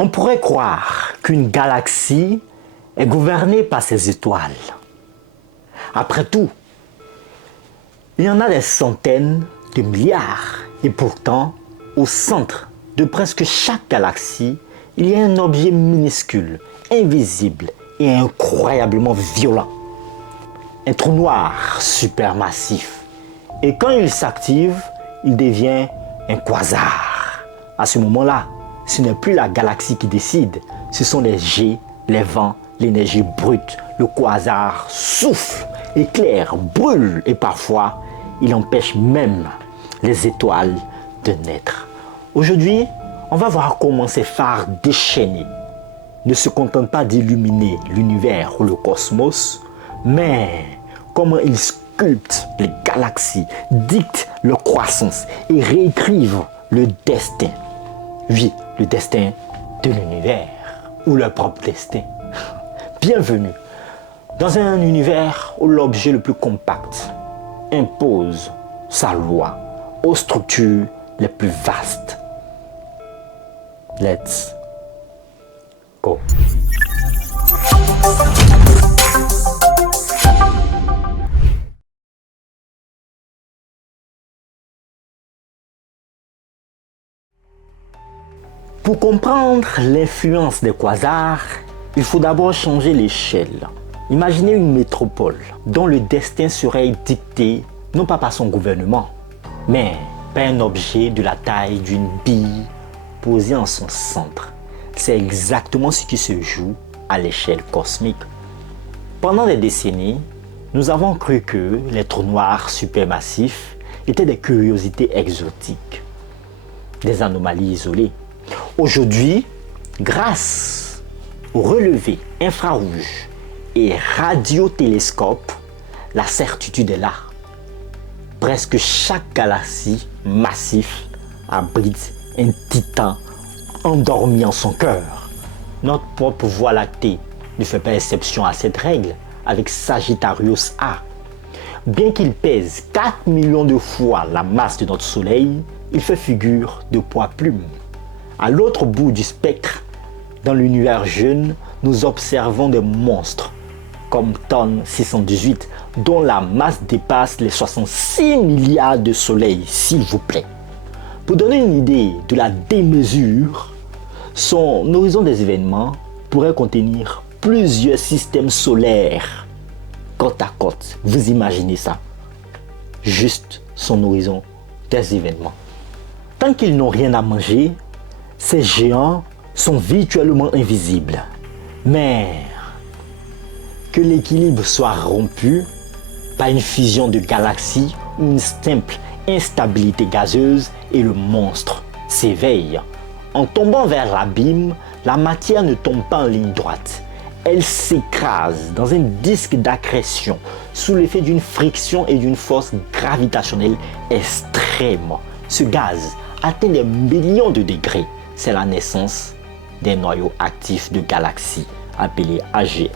On pourrait croire qu'une galaxie est gouvernée par ses étoiles. Après tout, il y en a des centaines de milliards. Et pourtant, au centre de presque chaque galaxie, il y a un objet minuscule, invisible et incroyablement violent. Un trou noir supermassif. Et quand il s'active, il devient un quasar. À ce moment-là, ce n'est plus la galaxie qui décide, ce sont les jets, les vents, l'énergie brute. Le quasar souffle, éclaire, brûle et parfois, il empêche même les étoiles de naître. Aujourd'hui, on va voir comment ces phares déchaînés ne se contentent pas d'illuminer l'univers ou le cosmos, mais comment ils sculptent les galaxies, dictent leur croissance et réécrivent le destin. Oui, le destin de l'univers ou leur propre destin. Bienvenue dans un univers où l'objet le plus compact impose sa loi aux structures les plus vastes. Let's go. Pour comprendre l'influence des quasars, il faut d'abord changer l'échelle. Imaginez une métropole dont le destin serait dicté non pas par son gouvernement, mais par un objet de la taille d'une bille posée en son centre. C'est exactement ce qui se joue à l'échelle cosmique. Pendant des décennies, nous avons cru que les trous noirs supermassifs étaient des curiosités exotiques, des anomalies isolées. Aujourd'hui, grâce aux relevés infrarouges et radiotélescopes, la certitude est là. Presque chaque galaxie massive abrite un titan endormi en son cœur. Notre propre Voie lactée ne fait pas exception à cette règle avec Sagittarius A. Bien qu'il pèse 4 millions de fois la masse de notre Soleil, il fait figure de poids plume. À l'autre bout du spectre, dans l'univers jeune, nous observons des monstres comme Ton 618, dont la masse dépasse les 66 milliards de soleils, s'il vous plaît. Pour donner une idée de la démesure, son horizon des événements pourrait contenir plusieurs systèmes solaires côte à côte. Vous imaginez ça? Juste son horizon des événements. Tant qu'ils n'ont rien à manger, ces géants sont virtuellement invisibles. Mais que l'équilibre soit rompu par une fusion de galaxies ou une simple instabilité gazeuse et le monstre s'éveille. En tombant vers l'abîme, la matière ne tombe pas en ligne droite. Elle s'écrase dans un disque d'accrétion sous l'effet d'une friction et d'une force gravitationnelle extrême. Ce gaz atteint des millions de degrés. C'est la naissance des noyaux actifs de galaxies appelés AGN.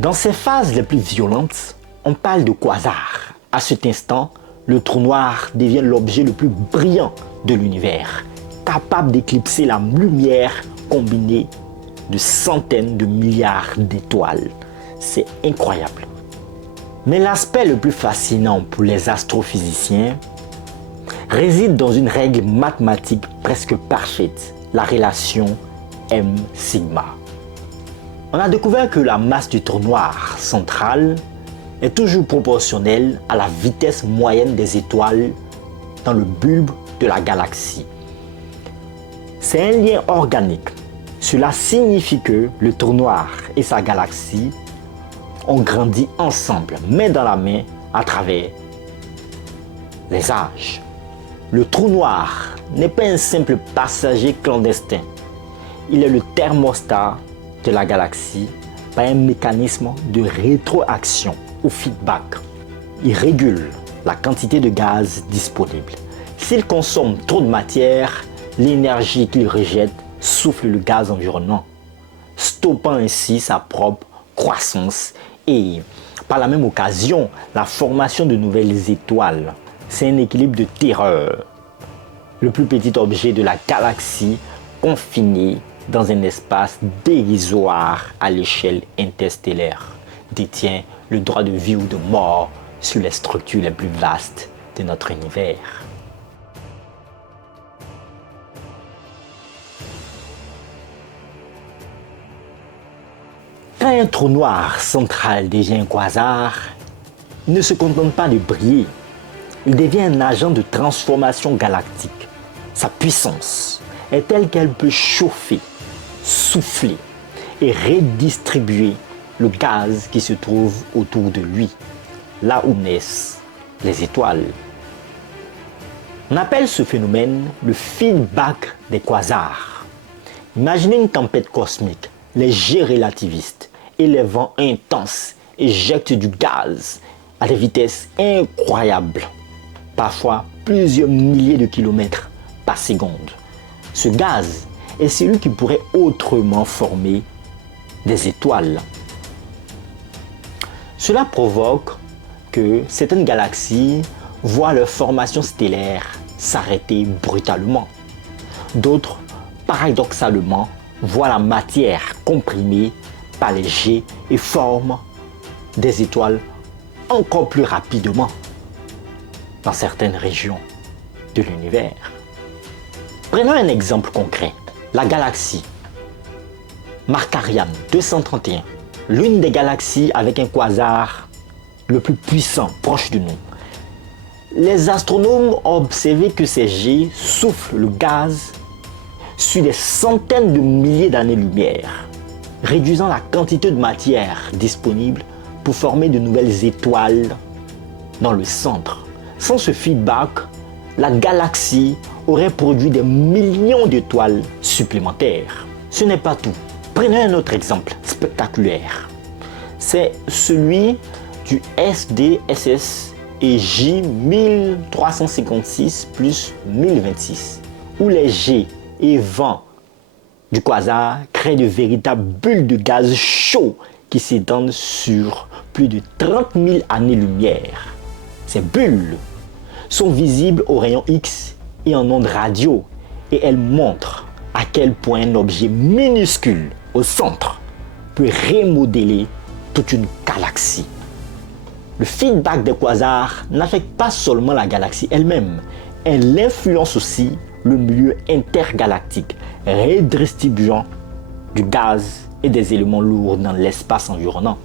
Dans ces phases les plus violentes, on parle de quasar. À cet instant, le trou noir devient l'objet le plus brillant de l'univers, capable d'éclipser la lumière combinée de centaines de milliards d'étoiles. C'est incroyable. Mais l'aspect le plus fascinant pour les astrophysiciens réside dans une règle mathématique presque parfaite, la relation M-sigma. On a découvert que la masse du trou noir central est toujours proportionnelle à la vitesse moyenne des étoiles dans le bulbe de la galaxie. C'est un lien organique. Cela signifie que le trou noir et sa galaxie ont grandi ensemble, main dans la main, à travers les âges. Le trou noir n'est pas un simple passager clandestin. Il est le thermostat de la galaxie par un mécanisme de rétroaction ou feedback. Il régule la quantité de gaz disponible. S'il consomme trop de matière, l'énergie qu'il rejette souffle le gaz environnant, stoppant ainsi sa propre croissance et par la même occasion la formation de nouvelles étoiles. C'est un équilibre de terreur. Le plus petit objet de la galaxie confiné dans un espace dérisoire à l'échelle interstellaire, détient le droit de vie ou de mort sur les structures les plus vastes de notre univers. Quand un trou noir central devient un quasar, il ne se contente pas de briller, il devient un agent de transformation galactique. Sa puissance est telle qu'elle peut chauffer, souffler et redistribuer le gaz qui se trouve autour de lui, là où naissent les étoiles. On appelle ce phénomène le feedback des quasars. Imaginez une tempête cosmique, les jets relativistes et les vents intenses éjectent du gaz à des vitesses incroyables, parfois plusieurs milliers de kilomètres par seconde. Ce gaz est celui qui pourrait autrement former des étoiles. Cela provoque que certaines galaxies voient leur formation stellaire s'arrêter brutalement. D'autres, paradoxalement, voient la matière comprimée par les jets et forment des étoiles encore plus rapidement dans certaines régions de l'univers. Prenons un exemple concret. La galaxie Markarian 231, l'une des galaxies avec un quasar le plus puissant proche de nous. Les astronomes ont observé que ces jets soufflent le gaz sur des centaines de milliers d'années-lumière, réduisant la quantité de matière disponible pour former de nouvelles étoiles dans le centre. Sans ce feedback, la galaxie aurait produit des millions d'étoiles supplémentaires. Ce n'est pas tout. Prenez un autre exemple spectaculaire. C'est celui du SDSS et J 1356 plus 1026, où les jets et vents du quasar créent de véritables bulles de gaz chaud qui s'étendent sur plus de 30 000 années-lumière. Ces bulles sont visibles aux rayons X et en ondes radio, et elles montrent à quel point un objet minuscule au centre peut remodeler toute une galaxie. Le feedback des quasars n'affecte pas seulement la galaxie elle-même, elle influence aussi le milieu intergalactique, redistribuant du gaz et des éléments lourds dans l'espace environnant,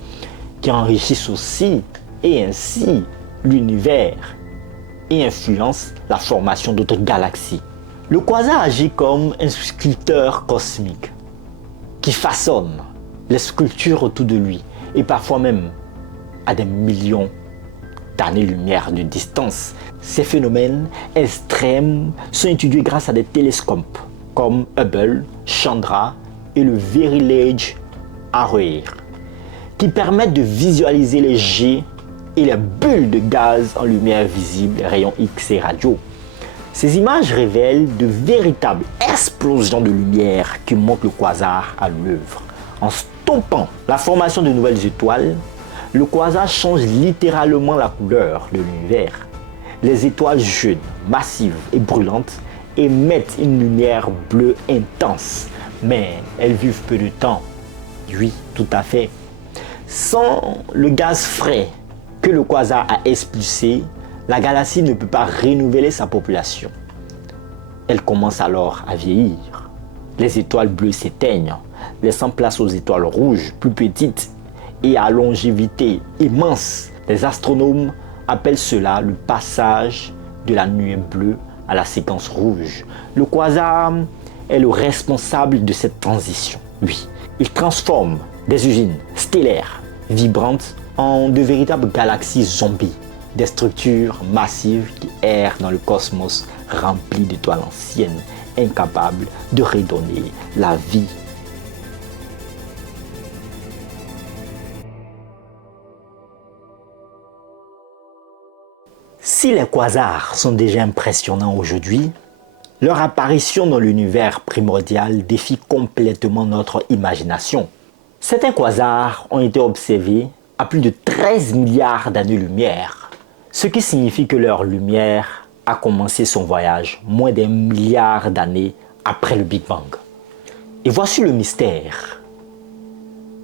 qui enrichissent aussi et ainsi l'univers et influencent la formation d'autres galaxies. Le quasar agit comme un sculpteur cosmique qui façonne les sculptures autour de lui et parfois même à des millions d'années-lumière de distance. Ces phénomènes extrêmes sont étudiés grâce à des télescopes comme Hubble, Chandra et le Very Large Array, qui permettent de visualiser les jets et les bulles de gaz en lumière visible, rayons X et radio. Ces images révèlent de véritables explosions de lumière qui montrent le quasar à l'œuvre. En stoppant la formation de nouvelles étoiles, le quasar change littéralement la couleur de l'univers. Les étoiles jeunes, massives et brûlantes émettent une lumière bleue intense, mais elles vivent peu de temps. Oui, tout à fait. Sans le gaz frais que le quasar a expulsé, la galaxie ne peut pas renouveler sa population. Elle commence alors à vieillir. Les étoiles bleues s'éteignent, laissant place aux étoiles rouges, plus petites et à longévité immense. Les astronomes appellent cela le passage de la nuée bleue à la séquence rouge. Le quasar est le responsable de cette transition. Oui, il transforme des usines stellaires vibrantes en de véritables galaxies zombies, des structures massives qui errent dans le cosmos rempli d'étoiles anciennes, incapables de redonner la vie. Si les quasars sont déjà impressionnants aujourd'hui, leur apparition dans l'univers primordial défie complètement notre imagination. Certains quasars ont été observés à plus de 13 milliards d'années-lumière, ce qui signifie que leur lumière a commencé son voyage moins d'1 milliard d'années après le Big Bang. Et voici le mystère.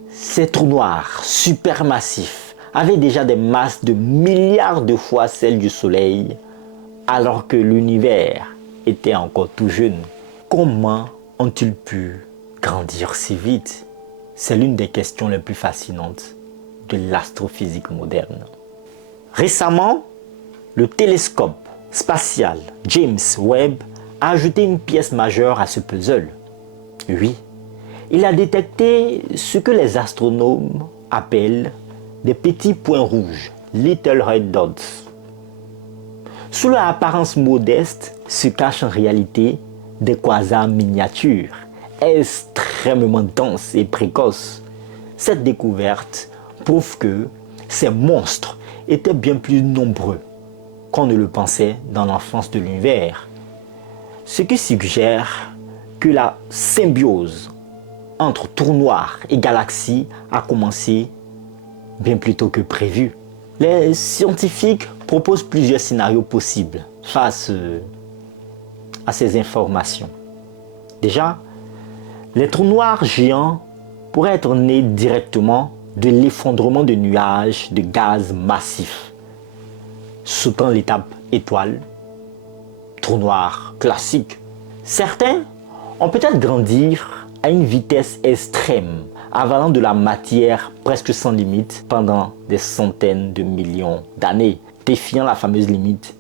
Ces trous noirs supermassifs avaient déjà des masses de milliards de fois celles du Soleil, alors que l'univers était encore tout jeune. Comment ont-ils pu grandir si vite? C'est l'une des questions les plus fascinantes de l'astrophysique moderne. Récemment, le télescope spatial James Webb a ajouté une pièce majeure à ce puzzle. Oui, il a détecté ce que les astronomes appellent des petits points rouges, Little Red Dots. Sous leur apparence modeste se cachent en réalité des quasars miniatures, extrêmement denses et précoces. Cette découverte prouve que ces monstres étaient bien plus nombreux qu'on ne le pensait dans l'enfance de l'univers, ce qui suggère que la symbiose entre trous noirs et galaxies a commencé bien plus tôt que prévu. Les scientifiques proposent plusieurs scénarios possibles face à ces informations. Déjà, les trous noirs géants pourraient être nés directement de l'effondrement de nuages de gaz massifs, sautant l'étape étoile, trou noir classique. Certains ont peut-être grandi à une vitesse extrême, avalant de la matière presque sans limite pendant des centaines de millions d'années, défiant la fameuse limite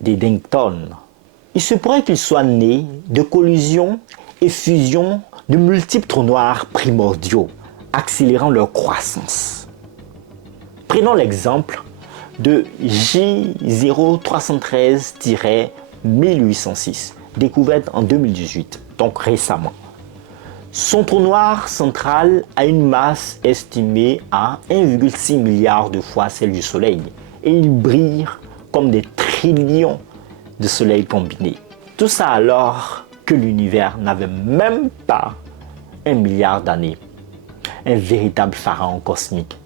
d'Eddington. Il se pourrait qu'ils soient nés de collisions et fusions de multiples trous noirs primordiaux, accélérant leur croissance. Prenons l'exemple de J0313-1806, découverte en 2018, donc récemment. Son trou noir central a une masse estimée à 1,6 milliard de fois celle du Soleil et il brille comme des trillions de soleils combinés. Tout ça alors que l'univers n'avait même pas 1 milliard d'années. Un véritable pharaon cosmique.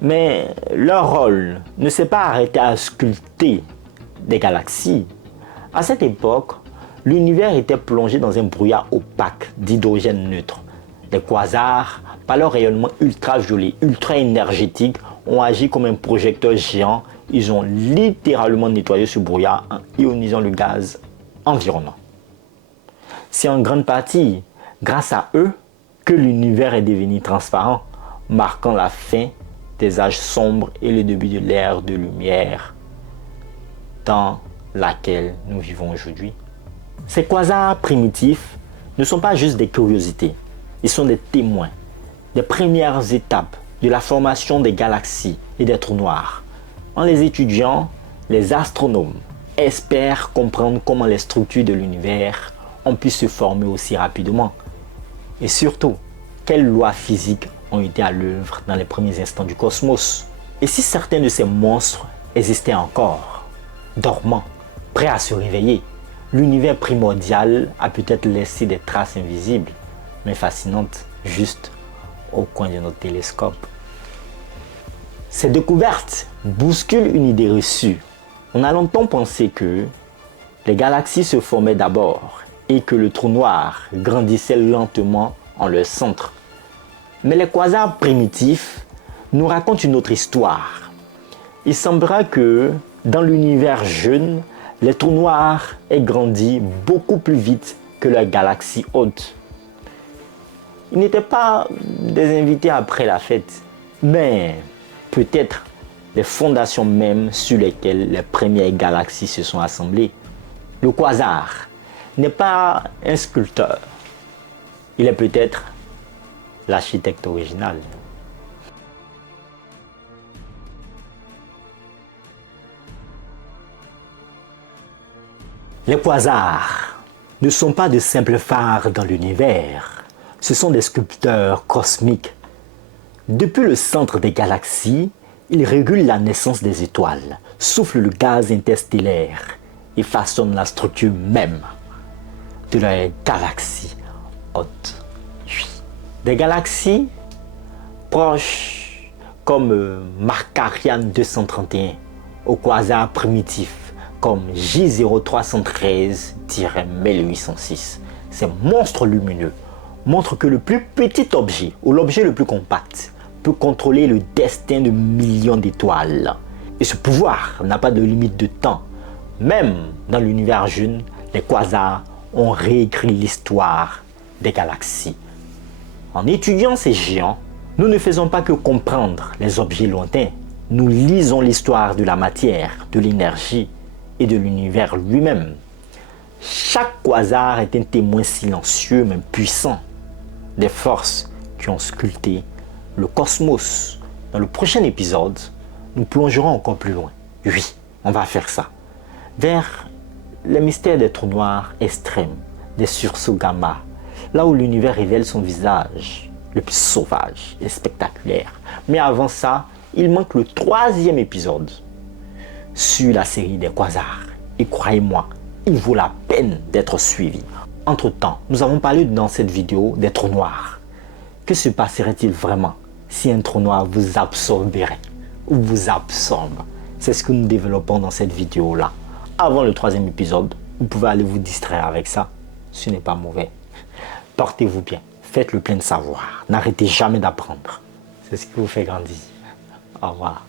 Mais leur rôle ne s'est pas arrêté à sculpter des galaxies. À cette époque, l'univers était plongé dans un brouillard opaque d'hydrogène neutre. Les quasars, par leur rayonnement ultraviolet, ultra énergétique, ont agi comme un projecteur géant. Ils ont littéralement nettoyé ce brouillard en ionisant le gaz environnant. C'est en grande partie grâce à eux que l'univers est devenu transparent, marquant la fin des âges sombres et le début de l'ère de lumière dans laquelle nous vivons aujourd'hui. Ces quasars primitifs ne sont pas juste des curiosités, ils sont des témoins des premières étapes de la formation des galaxies et des trous noirs. En les étudiant, les astronomes espèrent comprendre comment les structures de l'univers ont pu se former aussi rapidement. Et surtout, quelles lois physiques ont été à l'œuvre dans les premiers instants du cosmos. Et si certains de ces monstres existaient encore, dormants, prêts à se réveiller, l'univers primordial a peut-être laissé des traces invisibles, mais fascinantes, juste au coin de notre télescope. Ces découvertes bousculent une idée reçue. On a longtemps pensé que les galaxies se formaient d'abord et que le trou noir grandissait lentement en leur centre. Mais les quasars primitifs nous racontent une autre histoire. Il semblera que dans l'univers jeune, les trous noirs aient grandi beaucoup plus vite que leurs galaxies hôtes. Ils n'étaient pas des invités après la fête, mais peut-être les fondations même sur lesquelles les premières galaxies se sont assemblées. Le quasar n'est pas un sculpteur, il est peut-être l'architecte original. Les quasars ne sont pas de simples phares dans l'univers, ce sont des sculpteurs cosmiques. Depuis le centre des galaxies, ils régulent la naissance des étoiles, soufflent le gaz interstellaire et façonnent la structure même de la galaxie haute. Des galaxies proches comme Markarian 231, aux quasars primitifs comme J0313-1806. Ces monstres lumineux montre que le plus petit objet ou l'objet le plus compact peut contrôler le destin de millions d'étoiles. Et ce pouvoir n'a pas de limite de temps. Même dans l'univers jeune, les quasars ont réécrit l'histoire des galaxies. En étudiant ces géants, nous ne faisons pas que comprendre les objets lointains. Nous lisons l'histoire de la matière, de l'énergie et de l'univers lui-même. Chaque quasar est un témoin silencieux mais puissant des forces qui ont sculpté le cosmos. Dans le prochain épisode, nous plongerons encore plus loin. Oui, on va faire ça. Vers les mystères des trous noirs extrêmes, des sursauts gamma, là où l'univers révèle son visage le plus sauvage et spectaculaire. Mais avant ça, il manque le 3e épisode sur la série des quasars. Et croyez-moi, il vaut la peine d'être suivi. Entre-temps, nous avons parlé dans cette vidéo des trous noirs. Que se passerait-il vraiment si un trou noir vous absorberait ou vous absorbe? C'est ce que nous développons dans cette vidéo-là. Avant le 3e épisode, vous pouvez aller vous distraire avec ça. Ce n'est pas mauvais. Portez-vous bien. Faites le plein de savoir. N'arrêtez jamais d'apprendre. C'est ce qui vous fait grandir. Au revoir.